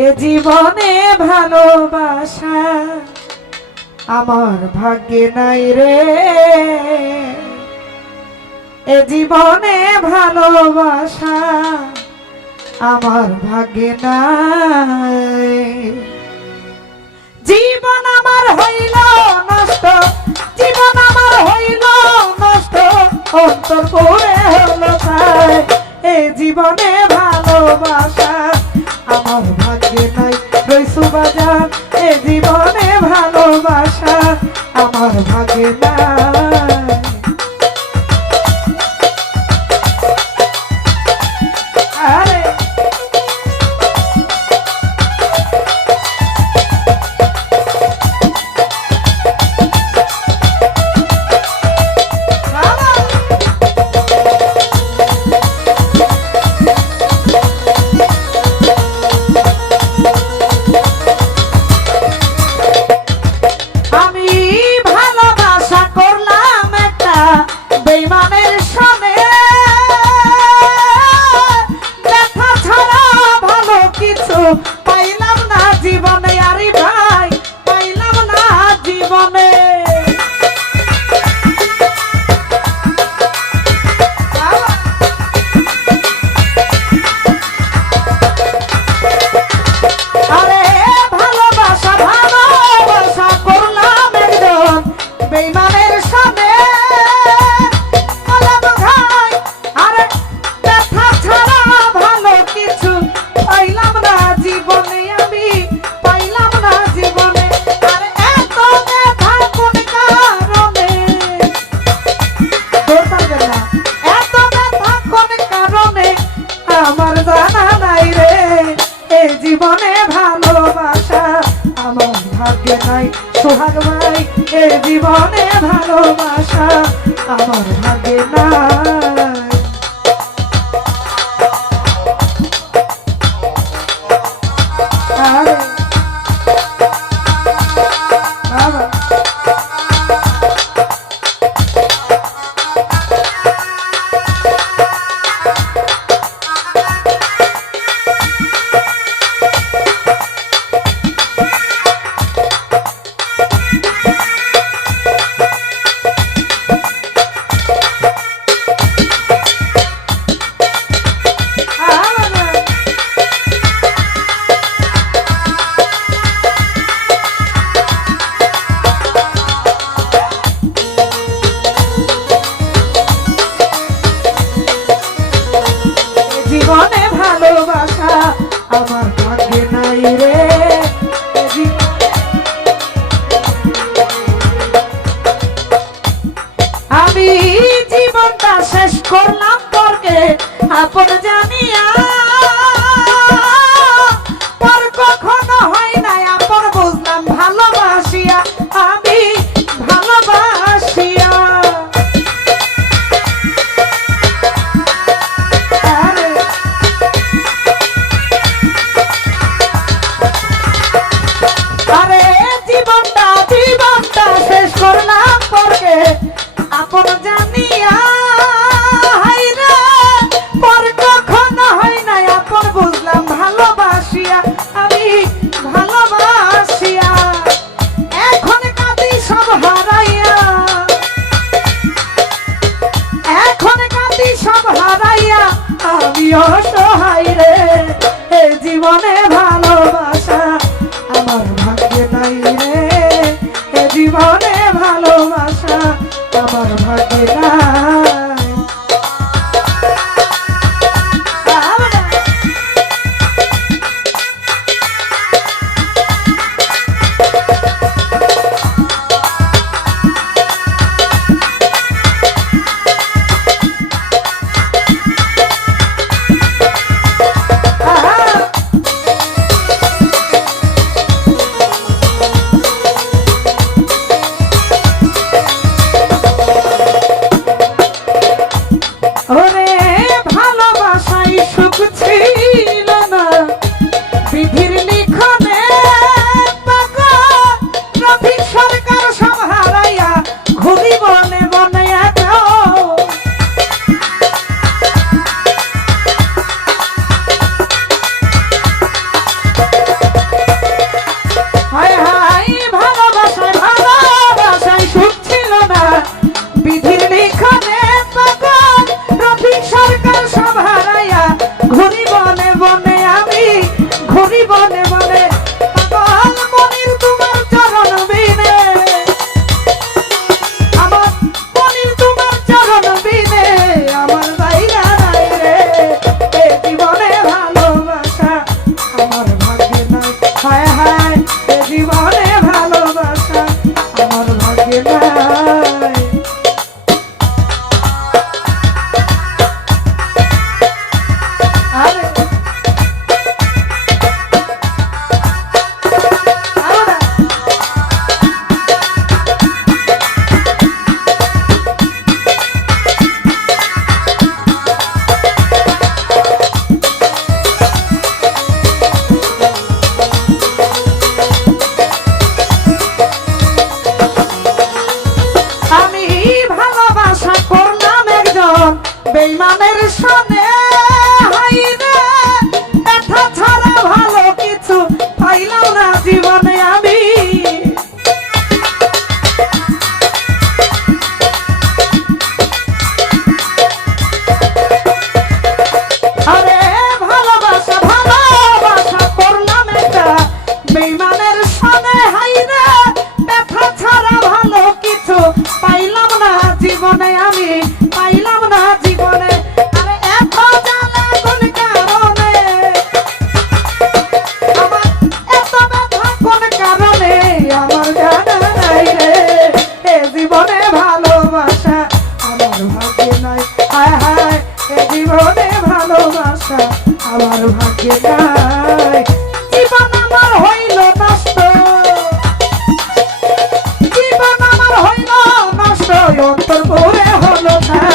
এ জীবনে ভালোবাসা আমার ভাগ্যে নাই রে। এ জীবনে ভালোবাসা আমার ভাগ্যে নাই। জীবন আমার হইল নষ্ট, জীবন আমার হইল নষ্ট, অন্তর করে হলো তাই। এ জীবনে ভালোবাসা আমার ভাগ্যে জীবনে ভালোবাসা আমার ভাগ্যে নাই সোহাগ ভাই এ জীবনে ভালোবাসা আমার ভাগ্যে নাই। জীবনে ভালোবাসা আমার ভাগ্যে নাই রে। আমি জীবনটা শেষ করলাম তোরকে আপন হারাইয়া আমি অসহায় রে। এ জীবনে ভালোবাসা আমার ভাগ্যে নাই রে। এ জীবনে ভালোবাসা আমার ভাগ্যে নাই। Mommy. আমার ভাগ্যে নাই। হায় হায়, এ জীবনে ভালোবাসা আমার ভাগ্যে নাই। জীবন আমার হইল নষ্ট। জীবন আমার হইল নষ্ট। অন্তর হলো না।